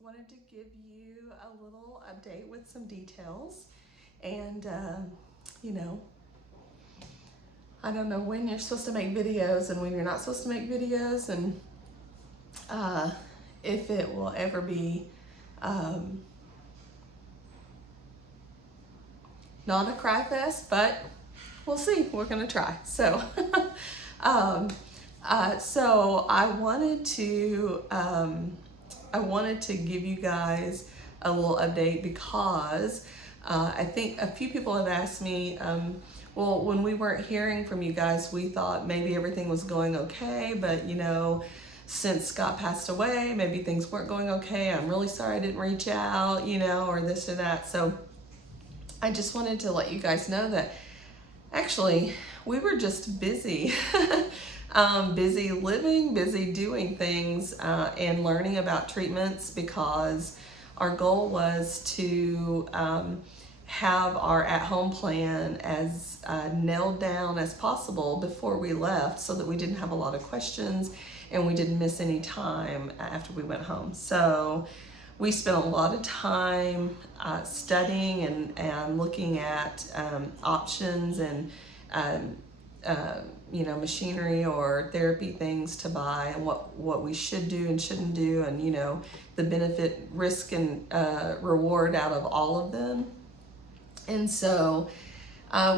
wanted to give you a little update with some details. And, you know, I don't know when you're supposed to make videos and when you're not supposed to make videos, and if it will ever be not a cry fest, but we'll see. We're gonna try. So, so I wanted to give you guys a little update because I think a few people have asked me. Well, when we weren't hearing from you guys, we thought maybe everything was going okay, but you know, since Scott passed away, maybe things weren't going okay. I'm really sorry I didn't reach out, you know, or this or that. So I just wanted to let you guys know that actually we were just busy, busy living, busy doing things, and learning about treatments, because our goal was to have our at-home plan as nailed down as possible before we left, so that we didn't have a lot of questions and we didn't miss any time after we went home. So we spent a lot of time studying and looking at options and you know, machinery or therapy things to buy, and what we should do and shouldn't do, and you know, the benefit, risk, and reward out of all of them. And so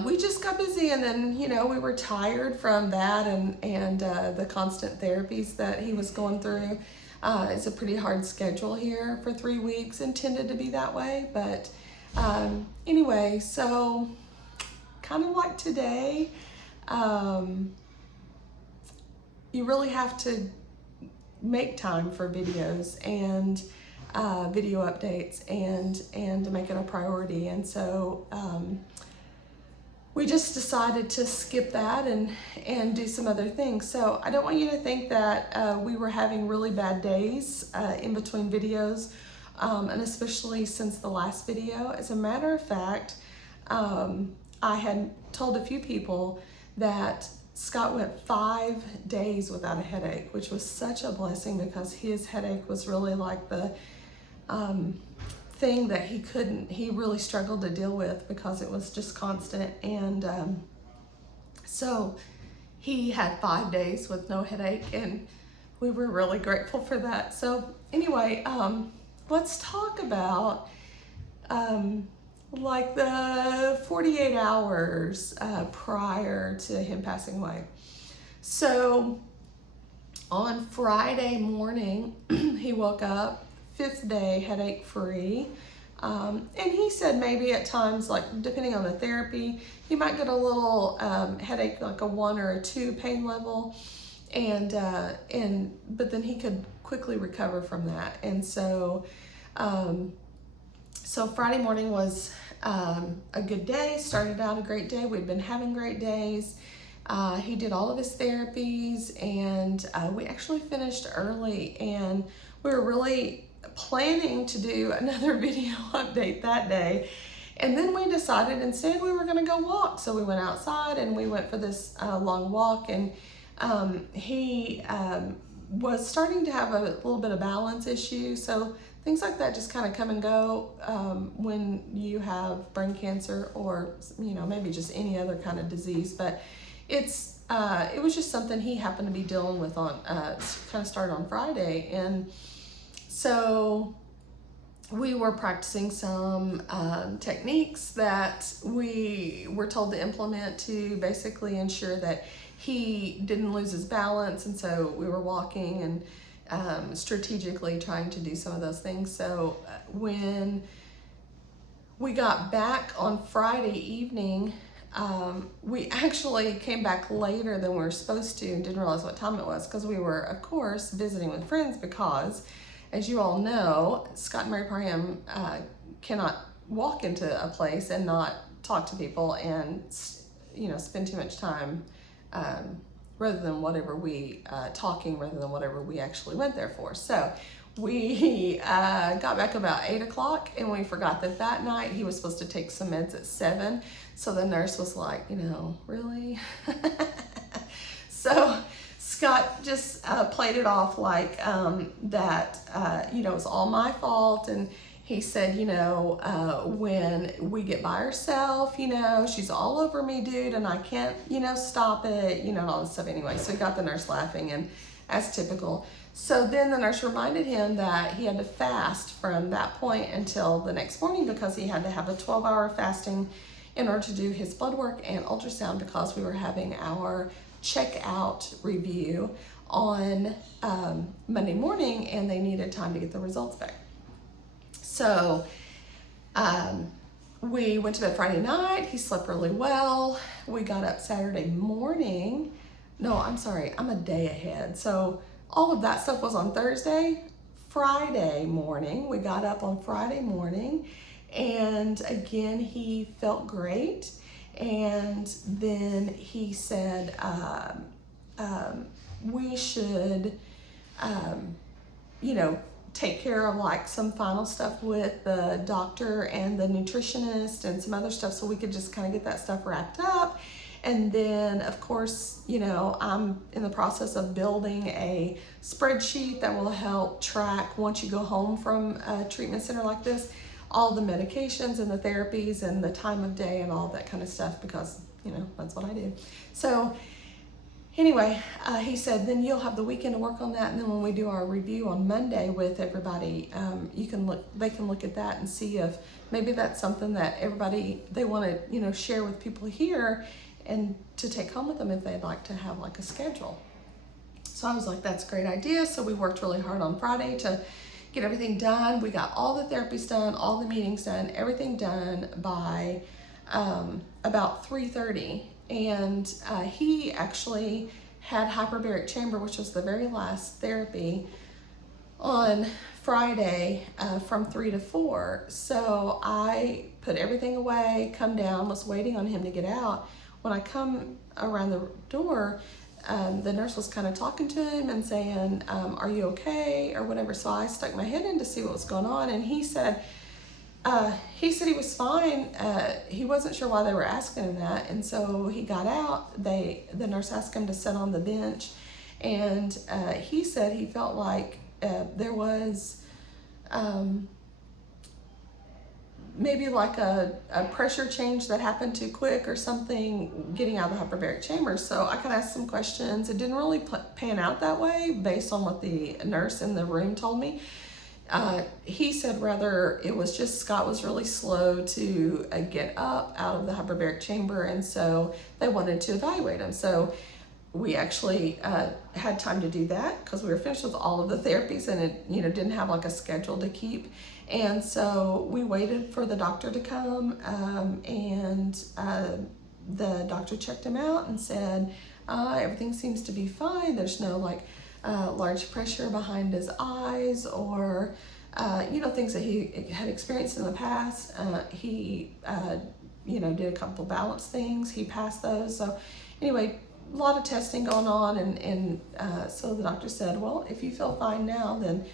we just got busy, and then, you know, we were tired from that and the constant therapies that he was going through. It's a pretty hard schedule here for 3 weeks, intended to be that way. But anyway, so kind of like today, you really have to make time for videos and video updates and to make it a priority. And so we just decided to skip that and do some other things. So I don't want you to think that we were having really bad days in between videos, and especially since the last video. As a matter of fact, I had told a few people that Scott went 5 days without a headache, which was such a blessing, because his headache was really like the thing that he really struggled to deal with, because it was just constant. And so he had 5 days with no headache, and we were really grateful for that. So anyway, let's talk about like the 48 hours prior to him passing away. So on Friday morning, he woke up, 5th day, headache free. And he said maybe at times, like depending on the therapy, he might get a little headache, like a 1 or a 2 pain level, but then he could quickly recover from that. And so so Friday morning was a good day, started out a great day. We'd been having great days. He did all of his therapies, and we actually finished early, and we were really planning to do another video update that day. And then we decided instead we were going to go walk. So we went outside and we went for this long walk, and he was starting to have a little bit of balance issue. So things like that just kind of come and go when you have brain cancer, or you know, maybe just any other kind of disease. But it was just something he happened to be dealing with on kind of started on Friday. And so we were practicing some techniques that we were told to implement to basically ensure that he didn't lose his balance. And so we were walking and strategically trying to do some of those things. So when we got back on Friday evening, we actually came back later than we were supposed to and didn't realize what time it was, because we were, of course, visiting with friends, because as you all know, Scott and Mary Parham cannot walk into a place and not talk to people and, you know, spend too much time rather than whatever we talking rather than whatever we actually went there for. So we got back about 8 o'clock, and we forgot that that night he was supposed to take some meds at 7. So the nurse was like, you know, really? So Scott just played it off like that, you know, it was all my fault. And he said, you know, when we get by herself, you know, she's all over me, dude, and I can't, you know, stop it, you know, and all this stuff anyway. So he got the nurse laughing, and as typical. So then the nurse reminded him that he had to fast from that point until the next morning, because he had to have a 12-hour fasting in order to do his blood work and ultrasound, because we were having our checkout review on Monday morning, and they needed time to get the results back. So we went to bed Friday night. He slept really well. We got up Saturday morning. No, I'm sorry, I'm a day ahead. So all of that stuff was on Thursday. Friday morning, we got up on Friday morning, and again, he felt great. And then he said, we should, you know, take care of like some final stuff with the doctor and the nutritionist and some other stuff, so we could just kind of get that stuff wrapped up. And then, of course, you know, I'm in the process of building a spreadsheet that will help track, once you go home from a treatment center like this, all the medications and the therapies and the time of day and all that kind of stuff, because, you know, that's what I do. So anyway, he said, then you'll have the weekend to work on that, and then when we do our review on Monday with everybody, they can look at that and see if maybe that's something that everybody, they want to, you know, share with people here and to take home with them if they'd like to have like a schedule. So I was like, that's a great idea. So we worked really hard on Friday to get everything done. We got all the therapies done, all the meetings done, everything done by about 3:30. And he actually had hyperbaric chamber, which was the very last therapy, on Friday from 3 to 4. So I put everything away, come down, was waiting on him to get out. When I come around the door, the nurse was kind of talking to him and saying, are you okay, or whatever. So I stuck my head in to see what was going on, and he said he was fine. He wasn't sure why they were asking him that, and so he got out. The nurse asked him to sit on the bench, and he said he felt like there was maybe like a pressure change that happened too quick or something getting out of the hyperbaric chamber. So I kind of asked some questions. It didn't really pan out that way based on what the nurse in the room told me. He said rather it was just Scott was really slow to get up out of the hyperbaric chamber, and so they wanted to evaluate him. So we actually had time to do that because we were finished with all of the therapies, and it, you know, didn't have like a schedule to keep. And so we waited for the doctor to come, and the doctor checked him out and said, everything seems to be fine. There's no like large pressure behind his eyes or, you know, things that he had experienced in the past. He, you know, did a couple balance things. He passed those. So anyway, a lot of testing going on. And so the doctor said, well, if you feel fine now, then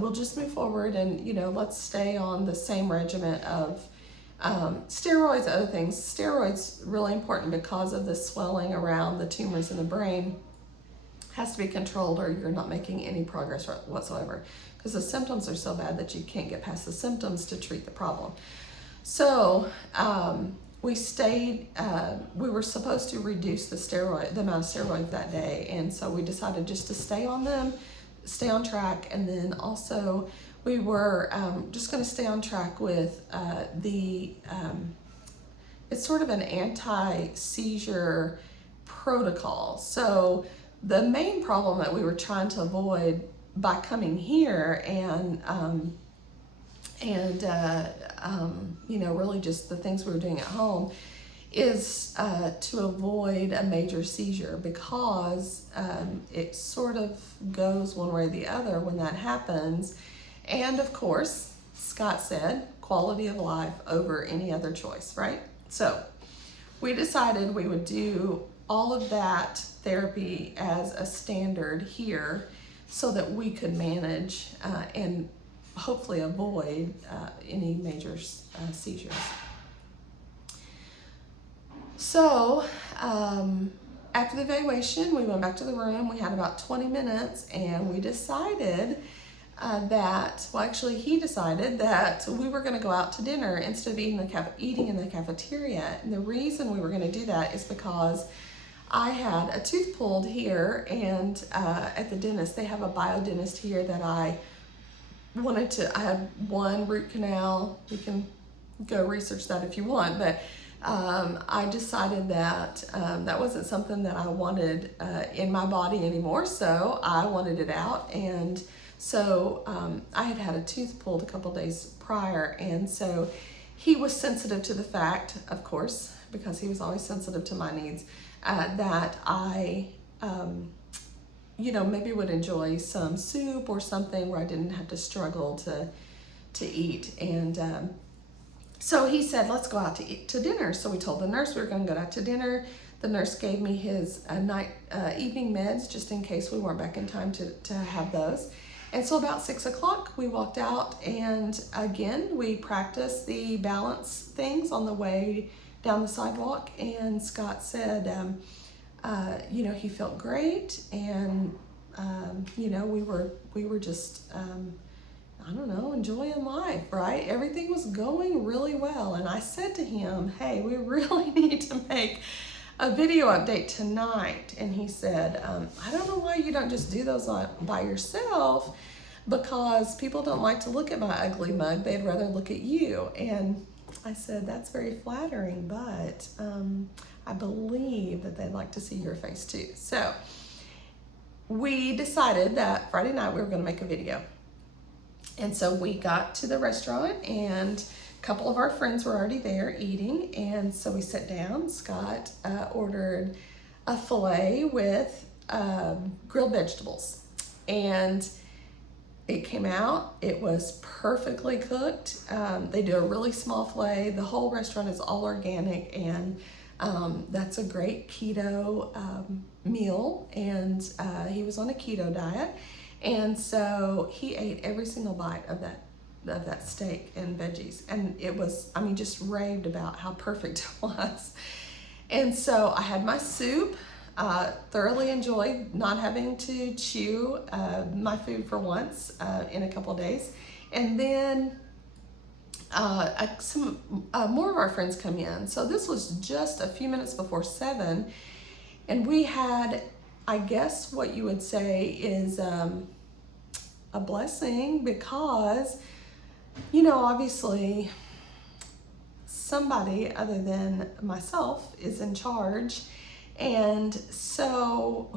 we'll just move forward, and, you know, let's stay on the same regimen of steroids, other things. Steroids really important because of the swelling around the tumors in the brain. Has to be controlled, or you're not making any progress whatsoever, because the symptoms are so bad that you can't get past the symptoms to treat the problem. So we stayed, we were supposed to reduce the amount of steroids that day, and so we decided just to stay on them, stay on track. And then also we were just going to stay on track with it's sort of an anti-seizure protocol. So the main problem that we were trying to avoid by coming here and you know, really just the things we were doing at home is to avoid a major seizure, because it sort of goes one way or the other when that happens. And of course, Scott said quality of life over any other choice, right? So we decided we would do all of that therapy as a standard here so that we could manage and hopefully avoid any major seizures. So after the evaluation, we went back to the room. We had about 20 minutes, and we decided he decided that we were going to go out to dinner instead of eating in the cafeteria. And the reason we were going to do that is because I had a tooth pulled here, and at the dentist, they have a biodentist here that I had one root canal. You can go research that if you want, but I decided that that wasn't something that I wanted in my body anymore, so I wanted it out. And so I had a tooth pulled a couple days prior, and so he was sensitive to the fact, of course, because he was always sensitive to my needs, that I maybe would enjoy some soup or something where I didn't have to struggle to eat. And so he said, let's go out to dinner. So we told the nurse we were going to go out to dinner. The nurse gave me his evening meds just in case we weren't back in time to have those. And so about 6 o'clock, we walked out, and again, we practiced the balance things on the way down the sidewalk. And Scott said, he felt great, and we were just enjoying life, right? Everything was going really well. And I said to him, hey, we really need to make a video update tonight. And he said, I don't know why you don't just do those by yourself, because people don't like to look at my ugly mug. They'd rather look at you. And I said, that's very flattering, but I believe that they'd like to see your face too. So we decided that Friday night we were going to make a video. And so we got to the restaurant, and a couple of our friends were already there eating. And so we sat down. Scott ordered a filet with grilled vegetables. And it came out. It was perfectly cooked. They do a really small filet. The whole restaurant is all organic, and that's a great keto meal. And he was on a keto diet. And so he ate every single bite of that steak and veggies. And it was, just raved about how perfect it was. And so I had my soup, thoroughly enjoyed not having to chew my food for once in a couple of days. And then some more of our friends come in. So this was just a few minutes before 7. And we had, I guess what you would say is a blessing, because, obviously somebody other than myself is in charge. And so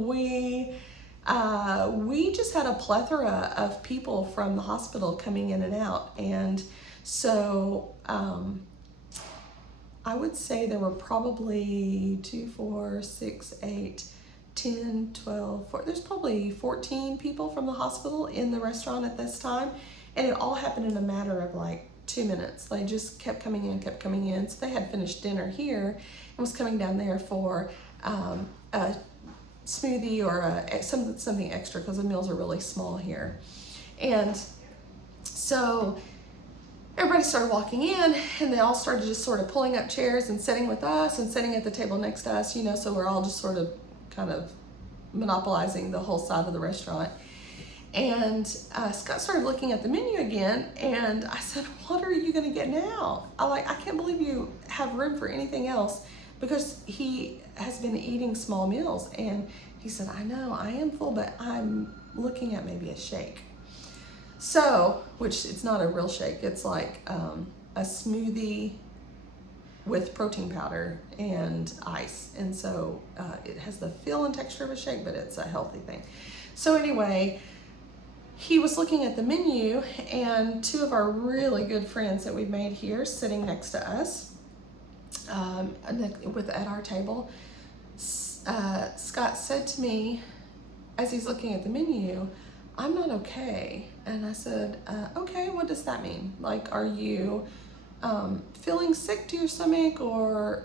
we just had a plethora of people from the hospital coming in and out. And so I would say there were probably 2, 4, 6, 8, 10, 12, there's probably 14 people from the hospital in the restaurant at this time. And it all happened in a matter of like 2 minutes. They just kept coming in. So they had finished dinner here and was coming down there for a smoothie or something extra, because the meals are really small here. And so everybody started walking in, and they all started just sort of pulling up chairs and sitting with us and sitting at the table next to us, so we're all just sort of kind of monopolizing the whole side of the restaurant. And Scott started looking at the menu again, and I said, what are you gonna get now? I can't believe you have room for anything else, because he has been eating small meals. And he said, I know, I am full, but I'm looking at maybe a shake. So, which it's not a real shake, it's like a smoothie with protein powder and ice. And so it has the feel and texture of a shake, but it's a healthy thing. So anyway, he was looking at the menu, and 2 of our really good friends that we've made here sitting next to us at our table, Scott said to me as he's looking at the menu, I'm not okay. And I said, okay, what does that mean? Like, are you feeling sick to your stomach, or,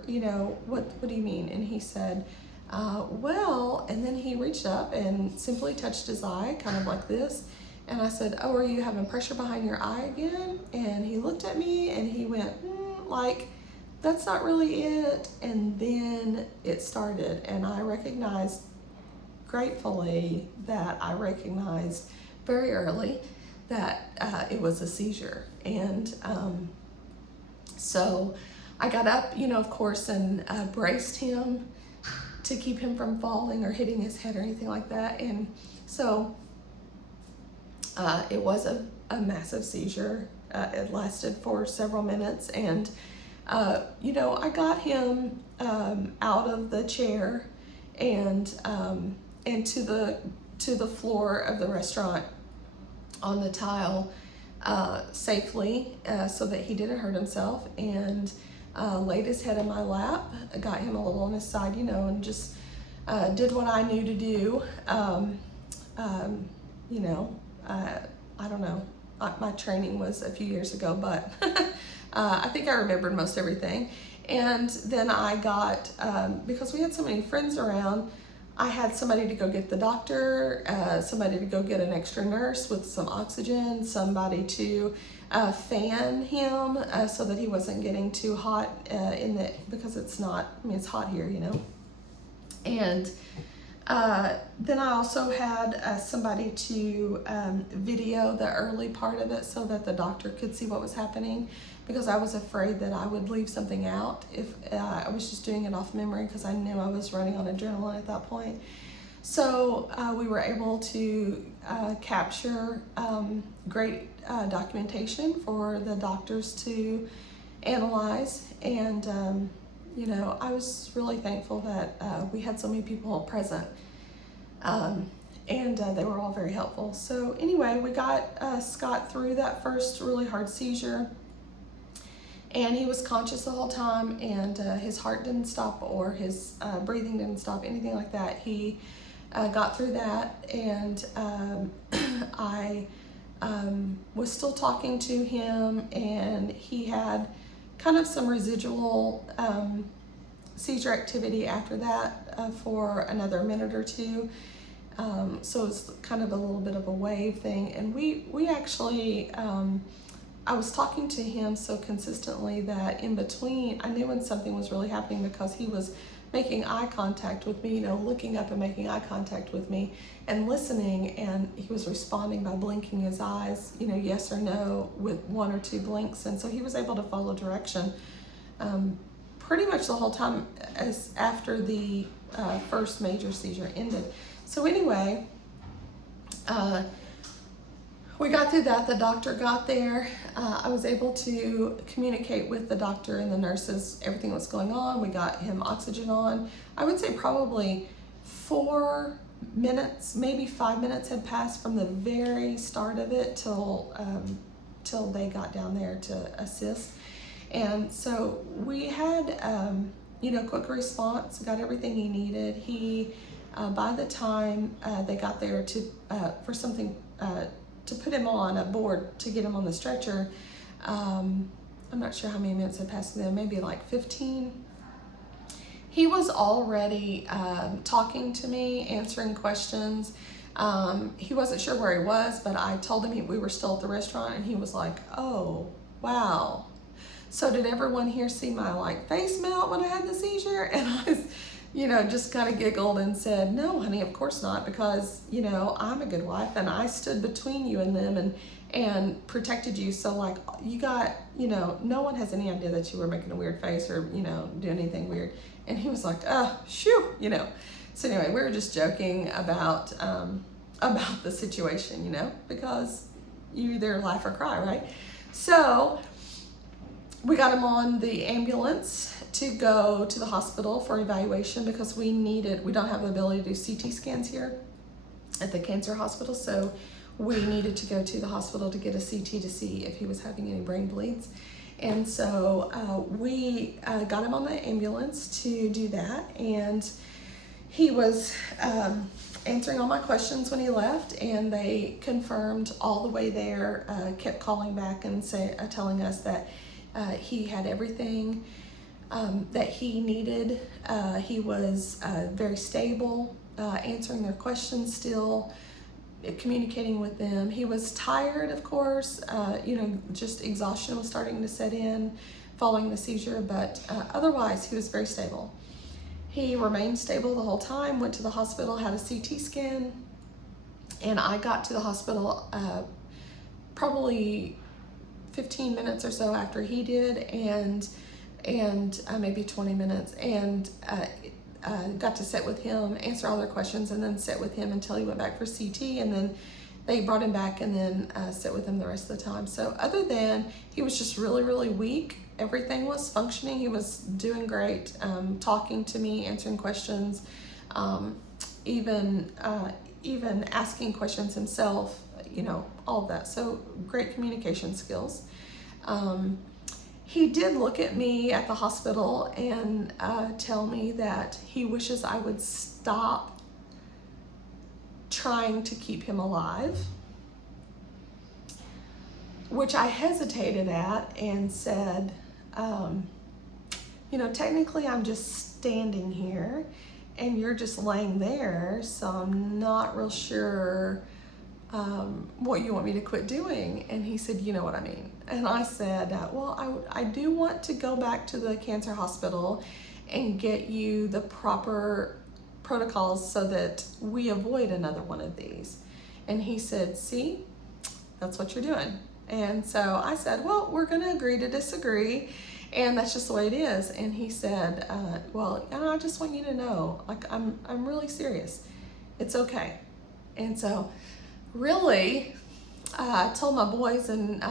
what do you mean? And he said, well, and then he reached up and simply touched his eye, kind of like this. And I said, oh, are you having pressure behind your eye again? And he looked at me and he went, like that's not really it. And then it started, and I recognized, gratefully, that I recognized very early that it was a seizure. And so I got up, of course, and braced him to keep him from falling or hitting his head or anything like that. And so it was a massive seizure. It lasted for several minutes, and I got him out of the chair and to the floor of the restaurant on the tile safely, so that he didn't hurt himself, and laid his head in my lap. I got him a little on his side, and just did what I knew to do. I don't know. My training was a few years ago, but I think I remembered most everything. And then I got, because we had so many friends around, I had somebody to go get the doctor, somebody to go get an extra nurse with some oxygen, somebody to fan him so that he wasn't getting too hot because it's hot here, And then I also had somebody to video the early part of it so that the doctor could see what was happening, because I was afraid that I would leave something out if I was just doing it off memory, because I knew I was running on adrenaline at that point. So we were able to capture great documentation for the doctors to analyze, and I was really thankful that we had so many people present, and they were all very helpful. So anyway, we got Scott through that first really hard seizure, and he was conscious the whole time, and his heart didn't stop or his breathing didn't stop, anything like that. He got through that, and I was still talking to him, and he had kind of some residual seizure activity after that for another minute or two. So it's kind of a little bit of a wave thing. And we actually, I was talking to him so consistently that in between, I knew when something was really happening, because he was making eye contact with me, looking up and making eye contact with me and listening, and he was responding by blinking his eyes, yes or no, with one or two blinks. And so he was able to follow direction pretty much the whole time as after the first major seizure ended. So anyway, we got through that. The doctor got there. I was able to communicate with the doctor and the nurses everything that was going on. We got him oxygen on. I would say probably 4 minutes, maybe 5 minutes had passed from the very start of it till they got down there to assist. And so we had, quick response, got everything he needed. He, by the time they got there for something to put him on a board to get him on the stretcher, I'm not sure how many minutes had passed then, maybe like 15. He was already talking to me, answering questions. He wasn't sure where he was, but I told him we were still at the restaurant, and he was like, "Oh, wow. So did everyone here see my face melt when I had the seizure?" And I was, just kind of giggled and said, "No, honey, of course not, because, I'm a good wife, and I stood between you and them and protected you. So you got, no one has any idea that you were making a weird face or, doing anything weird." And he was like, "Oh, shoo," So anyway, we were just joking about the situation, because you either laugh or cry, right? So we got him on the ambulance to go to the hospital for evaluation, because we don't have the ability to do CT scans here at the cancer hospital. So we needed to go to the hospital to get a CT to see if he was having any brain bleeds. And so we got him on the ambulance to do that. And he was answering all my questions when he left, and they confirmed all the way there, kept calling back and telling us that he had everything that he needed. He was very stable, answering their questions still, communicating with them. He was tired, of course, just exhaustion was starting to set in, following the seizure, but otherwise he was very stable. He remained stable the whole time, went to the hospital, had a CT scan, and I got to the hospital probably 15 minutes or so after he did, and maybe 20 minutes, and got to sit with him, answer all their questions, and then sit with him until he went back for CT, and then they brought him back and then sit with him the rest of the time. So other than he was just really, really weak, everything was functioning. He was doing great, talking to me, answering questions, even asking questions himself, you know, all of that. So great communication skills. He did look at me at the hospital and tell me that he wishes I would stop trying to keep him alive, which I hesitated at and said, you know, technically I'm just standing here and you're just laying there, so I'm not real sure what you want me to quit doing. And he said, you know what I mean. And I said, well, I do want to go back to the cancer hospital and get you the proper protocols so that we avoid another one of these. And he said, see, that's what you're doing. And so I said, well, we're going to agree to disagree, and that's just the way it is. And he said, well, I just want you to know, like, I'm really serious. It's okay. And so really, I told my boys and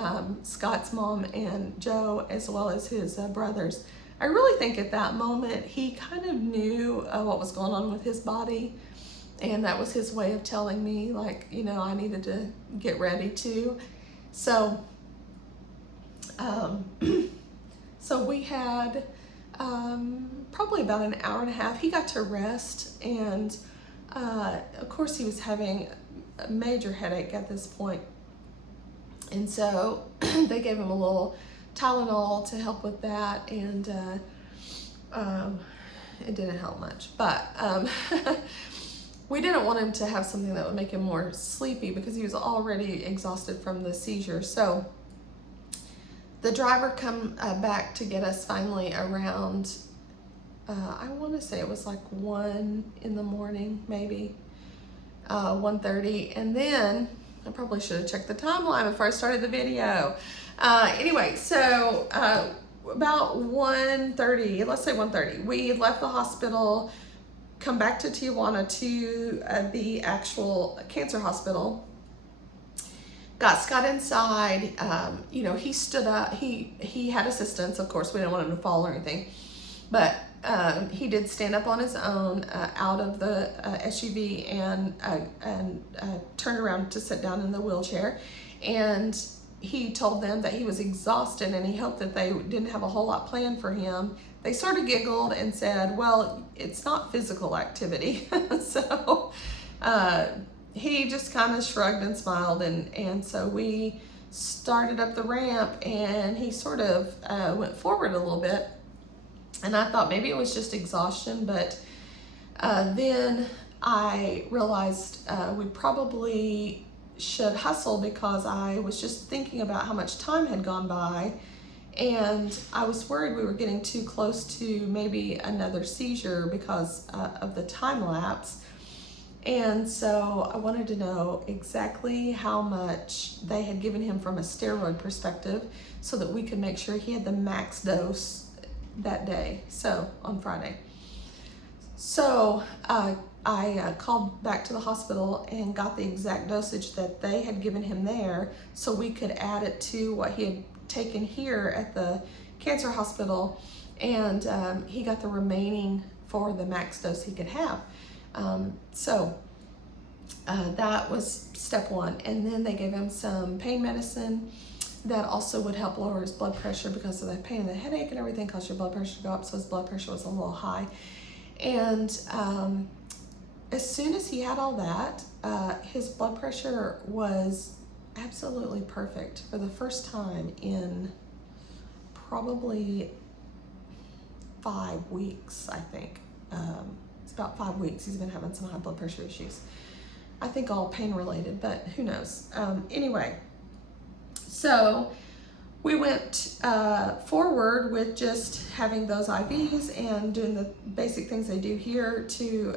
Scott's mom and Joe, as well as his brothers, I really think at that moment he kind of knew what was going on with his body, and that was his way of telling me, like, you know, I needed to get ready too. So so we had probably about an hour and a half. He got to rest, and of course he was having a major headache at this point, and so they gave him a little Tylenol to help with that, and it didn't help much, but we didn't want him to have something that would make him more sleepy because he was already exhausted from the seizure. So the driver come back to get us finally around, I want to say it was like 1 in the morning, maybe 1:30, and then I probably should have checked the timeline before I started the video. Anyway, so about 1:30, let's say 1:30, we left the hospital, come back to Tijuana to the actual cancer hospital, got Scott inside. You know, he stood up, he had assistance, of course, we didn't want him to fall or anything, but he did stand up on his own out of the SUV and turned around to sit down in the wheelchair, and he told them that he was exhausted and he hoped that they didn't have a whole lot planned for him. They sort of giggled and said, well, it's not physical activity. So he just kind of shrugged and smiled, and so we started up the ramp, and he sort of went forward a little bit, and I thought maybe it was just exhaustion, but then I realized we probably should hustle, because I was just thinking about how much time had gone by, and I was worried we were getting too close to maybe another seizure because of the time lapse. And so I wanted to know exactly how much they had given him from a steroid perspective so that we could make sure he had the max dose that day, so on Friday. So I called back to the hospital and got the exact dosage that they had given him there so we could add it to what he had taken here at the cancer hospital, and he got the remaining for the max dose he could have. So that was step one, and then they gave him some pain medicine that also would help lower his blood pressure because of the pain and the headache and everything caused your blood pressure to go up, so his blood pressure was a little high. And as soon as he had all that, his blood pressure was absolutely perfect for the first time in probably 5 weeks, I think. It's about 5 weeks he's been having some high blood pressure issues. I think all pain related, but who knows. Anyway, so we went forward with just having those IVs and doing the basic things they do here to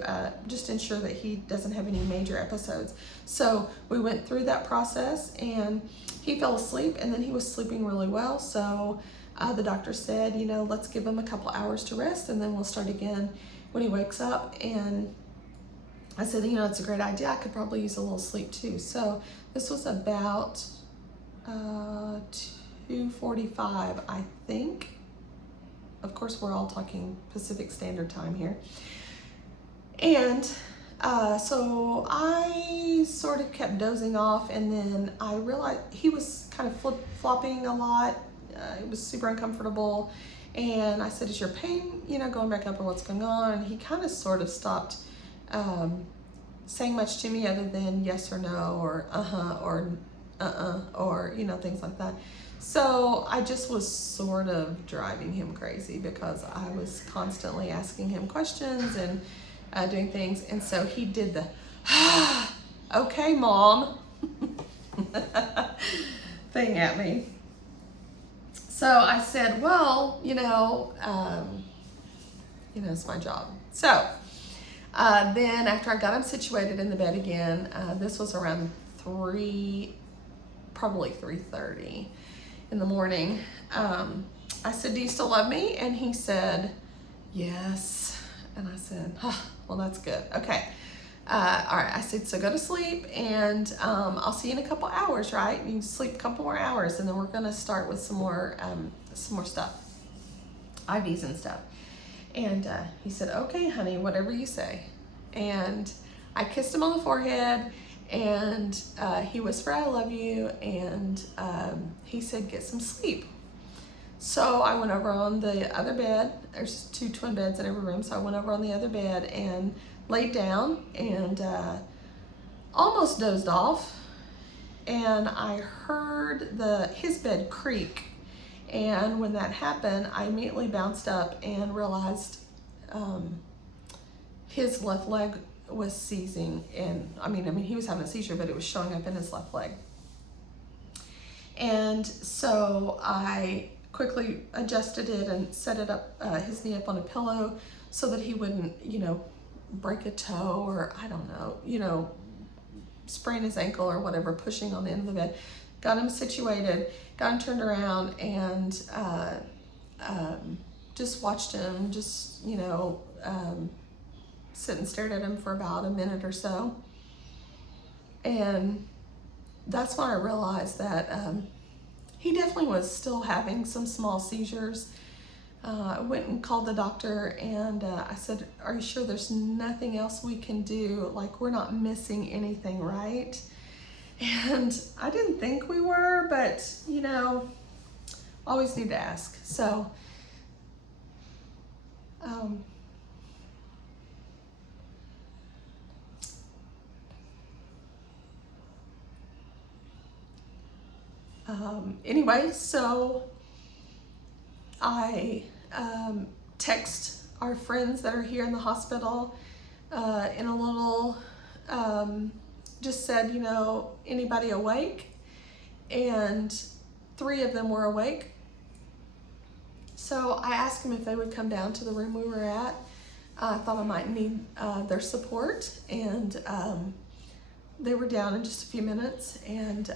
just ensure that he doesn't have any major episodes. So we went through that process, and he fell asleep, and then he was sleeping really well. So the doctor said, you know, let's give him a couple hours to rest, and then we'll start again when he wakes up. And I said, you know, it's a great idea. I could probably use a little sleep too. So this was about 2:45, I think. Of course, we're all talking Pacific Standard Time here. And so I sort of kept dozing off, and then I realized he was kind of flip-flopping a lot. It was super uncomfortable. And I said, is your pain, you know, going back up, or what's going on? And he kind of sort of stopped saying much to me other than yes or no, or or, you know, things like that. So I just was sort of driving him crazy because I was constantly asking him questions and doing things. And so he did the, okay, Mom, thing at me. So I said, well, you know, it's my job. So then after I got him situated in the bed again, this was around probably 3:30 in the morning. I said, do you still love me? And he said, yes. And I said, well, that's good. Okay. All right. I said, so go to sleep, and I'll see you in a couple hours, right? You sleep a couple more hours, and then we're going to start with some more stuff, IVs and stuff. And he said, okay, honey, whatever you say. And I kissed him on the forehead, and he whispered, I love you. And he said, get some sleep. So I went over on the other bed. There's 2 twin beds in every room. So I went over on the other bed and laid down and almost dozed off. And I heard his bed creak. And when that happened, I immediately bounced up and realized his left leg was seizing. And I mean, he was having a seizure, but it was showing up in his left leg. And so I quickly adjusted it and set it up, his knee up on a pillow so that he wouldn't, break a toe, or I don't know, sprain his ankle or whatever, pushing on the end of the bed. Got him situated, got him turned around, and just watched him, sit and stared at him for about a minute or so. And that's when I realized that he definitely was still having some small seizures. I went and called the doctor, and I said, are you sure there's nothing else we can do? Like, we're not missing anything, right? And I didn't think we were, but, always need to ask. So, anyway, so I text our friends that are here in the hospital in a little, just said, anybody awake? And 3 of them were awake. So I asked them if they would come down to the room we were at. I thought I might need their support, and they were down in just a few minutes. And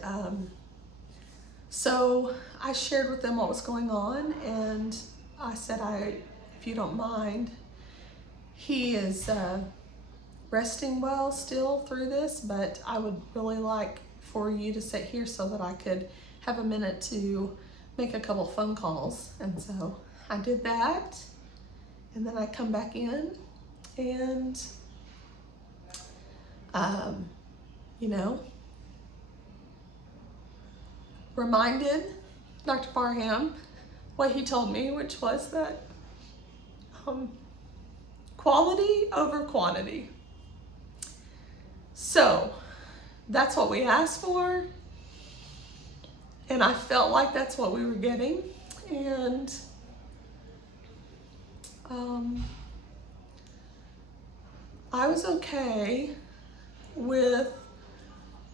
so I shared with them what was going on, and I said, if you don't mind, he is resting well still through this, but I would really like for you to sit here so that I could have a minute to make a couple phone calls. And so I did that, and then I come back in and, reminded Dr. Parham what he told me, which was that quality over quantity. So that's what we asked for, and I felt like that's what we were getting. And I was okay with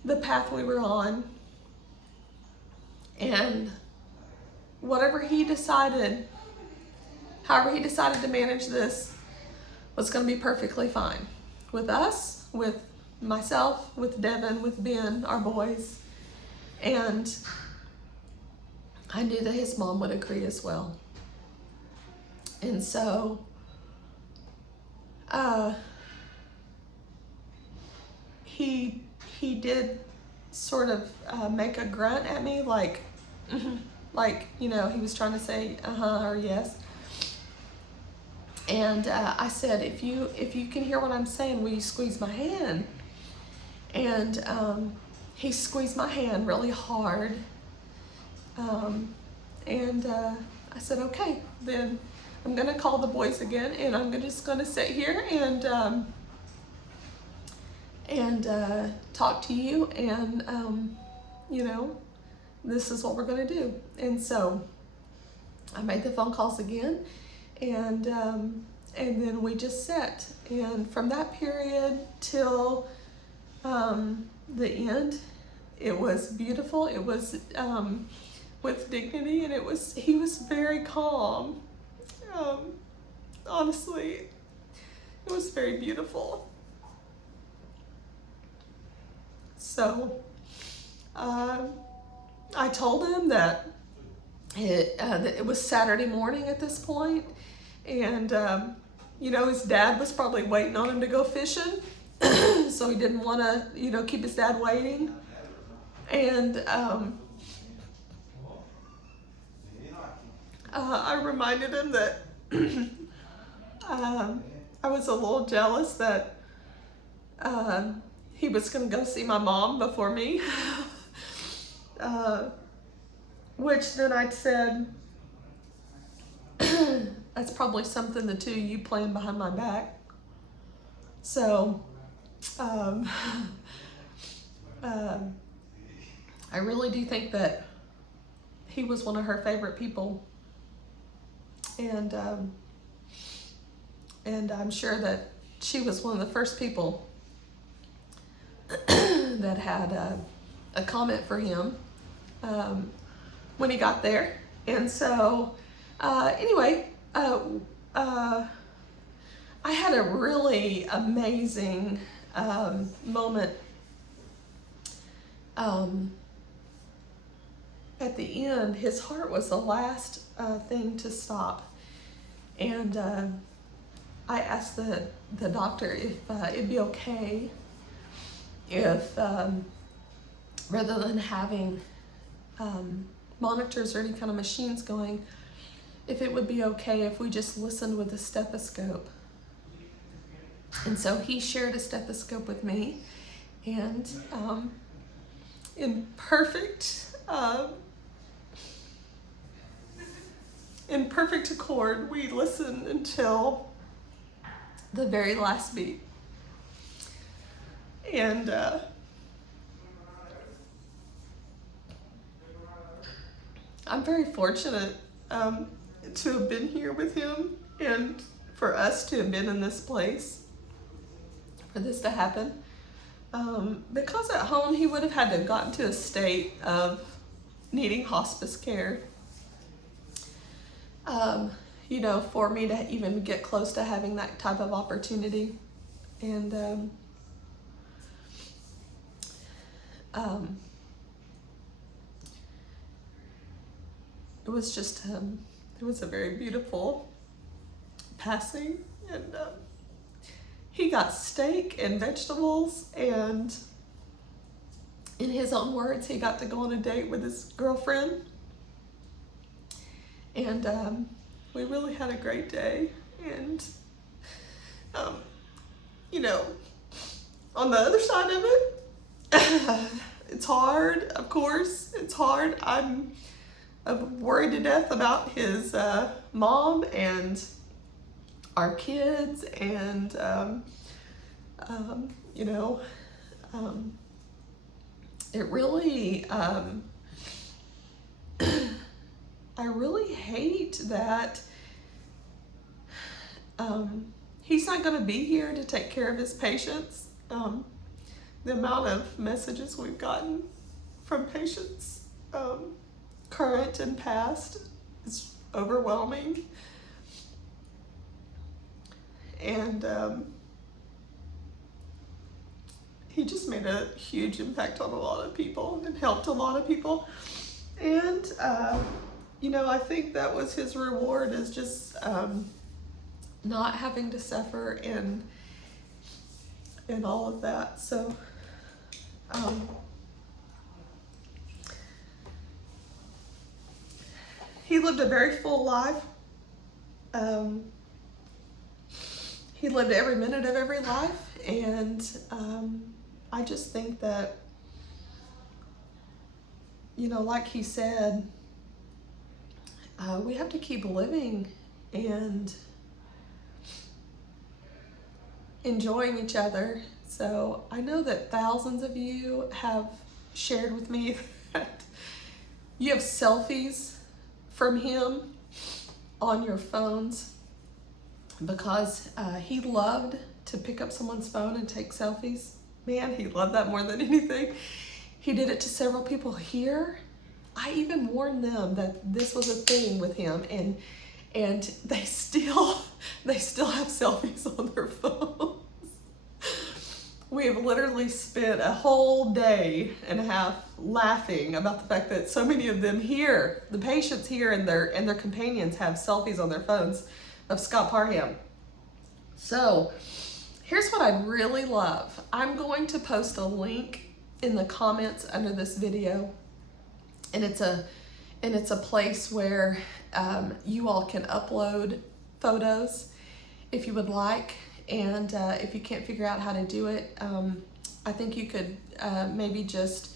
the path we were on. And whatever he decided, however he decided to manage this was going to be perfectly fine with us, with myself, with Devin, with Ben, our boys. And I knew that his mom would agree as well. And so he did sort of make a grunt at me, like, like, you know, he was trying to say or yes. And I said, if you can hear what I'm saying, will you squeeze my hand? And he squeezed my hand really hard. And I said, okay, then I'm gonna call the boys again, and I'm just gonna sit here and talk to you, and you know, this is what we're gonna do. And so I made the phone calls again, and then we just sat. And from that period till the end, it was beautiful. It was with dignity, and he was very calm. Honestly, it was very beautiful. So I told him that it was Saturday morning at this point, and you know, his dad was probably waiting on him to go fishing, so he didn't want to, you know, keep his dad waiting. And I reminded him that I was a little jealous that he was going to go see my mom before me. Which then I said, that's probably something the two of you planned behind my back. So I really do think that he was one of her favorite people. And I'm sure that she was one of the first people that had a comment for him when he got there. And so anyway, I had a really amazing moment at the end. His heart was the last thing to stop, and I asked the doctor if it'd be okay if rather than having monitors or any kind of machines going, if it would be okay if we just listened with a stethoscope. And so he shared a stethoscope with me, and in perfect accord, we listened until the very last beat. And I'm very fortunate to have been here with him, and for us to have been in this place, for this to happen. Because at home he would have had to have gotten to a state of needing hospice care, you know, for me to even get close to having that type of opportunity. And it was just, it was a very beautiful passing. And he got steak and vegetables, and in his own words, he got to go on a date with his girlfriend. And we really had a great day. And you know, on the other side of it, it's hard, of course, it's hard. I'm worried to death about his mom and our kids, and you know, it really, I really hate that he's not going to be here to take care of his patients. The amount of messages we've gotten from patients, current and past, is overwhelming. And he just made a huge impact on a lot of people and helped a lot of people. And, you know, I think that was his reward, is just not having to suffer and all of that. So, he lived a very full life. He lived every minute of every life, and I just think that, you know, like he said, we have to keep living and enjoying each other. So I know that thousands of you have shared with me that you have selfies from him on your phones, because he loved to pick up someone's phone and take selfies. Man, he loved that more than anything. He did it to several people here. I even warned them that this was a thing with him, and they still have selfies on their phones. We have literally spent a whole day and a half laughing about the fact that so many of them here, the patients here and their companions, have selfies on their phones of Scott Parham. So here's what I really love. I'm going to post a link in the comments under this video, and it's a place where you all can upload photos if you would like. And if you can't figure out how to do it, I think you could maybe just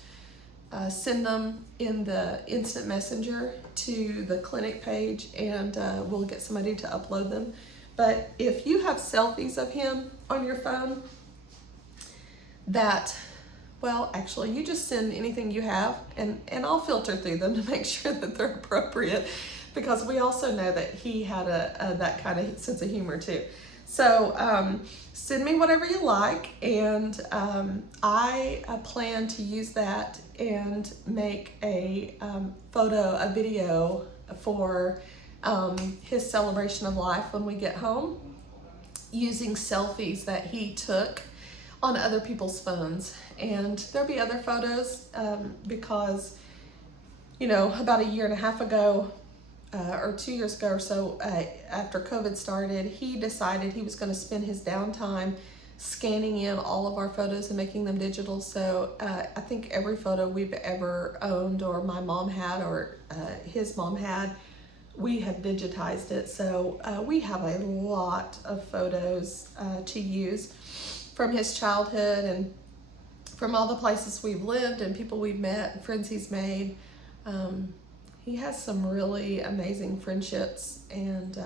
send them in the instant messenger to the clinic page, and we'll get somebody to upload them. But if you have selfies of him on your phone that, well, actually, you just send anything you have, and I'll filter through them to make sure that they're appropriate, because we also know that he had that kind of sense of humor too. So send me whatever you like, and I plan to use that and make a video for his celebration of life when we get home, using selfies that he took on other people's phones. And there'll be other photos because, you know, about a year and a half ago, or 2 years ago or so, after COVID started, he decided he was going to spend his downtime scanning in all of our photos and making them digital. So I think every photo we've ever owned, or my mom had, or his mom had, we have digitized it. So we have a lot of photos to use from his childhood, and from all the places we've lived and people we've met and friends he's made. He has some really amazing friendships, and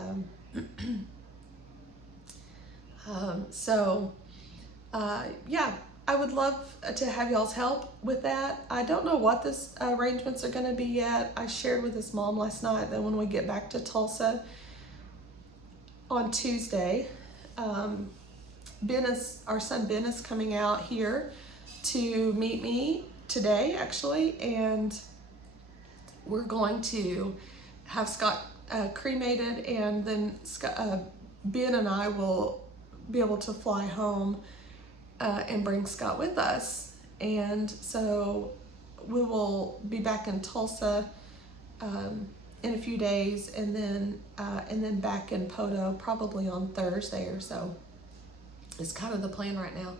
yeah, I would love to have y'all's help with that. I don't know what this arrangements are going to be yet. I shared with his mom last night that when we get back to Tulsa on Tuesday, our son Ben is coming out here to meet me today, actually, and we're going to have Scott cremated, and then Ben and I will be able to fly home and bring Scott with us. And so we will be back in Tulsa in a few days, and then back in Poto probably on Thursday or so. It's kind of the plan right now.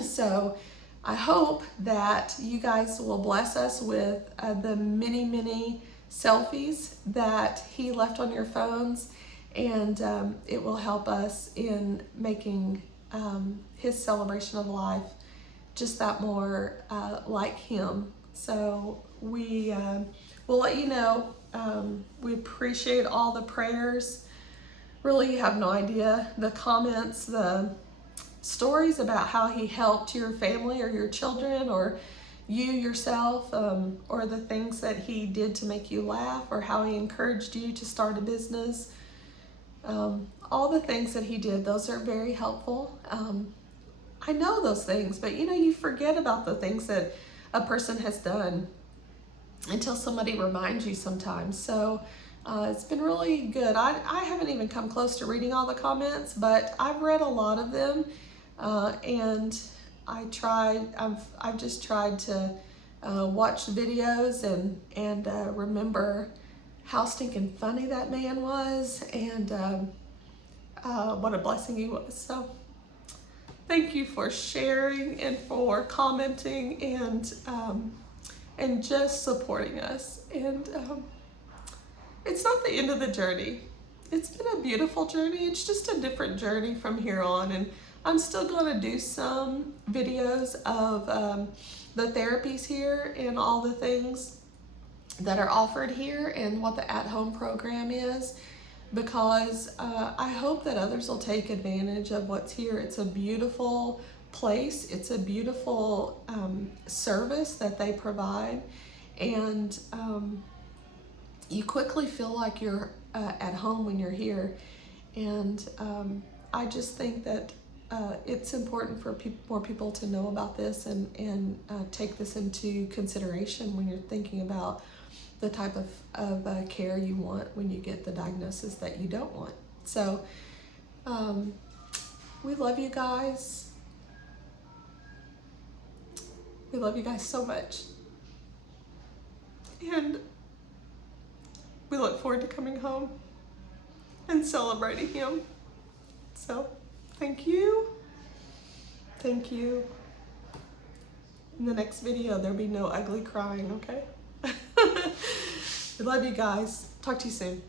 So I hope that you guys will bless us with the many, many selfies that he left on your phones, and it will help us in making his celebration of life just that more like him. So we will let you know. We appreciate all the prayers. Really, you have no idea. The comments, the stories about how he helped your family or your children or you yourself, or the things that he did to make you laugh, or how he encouraged you to start a business. All the things that he did, those are very helpful. I know those things, but you know, you forget about the things that a person has done until somebody reminds you sometimes. So It's been really good. I haven't even come close to reading all the comments, but I've read a lot of them, and I've just tried to watch videos and remember how stinking funny that man was, and what a blessing he was. So thank you for sharing and for commenting and just supporting us. And it's not the end of the journey. It's been a beautiful journey. It's just a different journey from here on. And I'm still going to do some videos of the therapies here and all the things that are offered here and what the at-home program is, because I hope that others will take advantage of what's here. It's a beautiful place. It's a beautiful service that they provide. And you quickly feel like you're at home when you're here. And I just think that it's important for more people to know about this and take this into consideration when you're thinking about the type of care you want when you get the diagnosis that you don't want. So we love you guys. We love you guys so much. And we look forward to coming home and celebrating him. So thank you. Thank you. In the next video, there'll be no ugly crying, okay? We love you guys. Talk to you soon.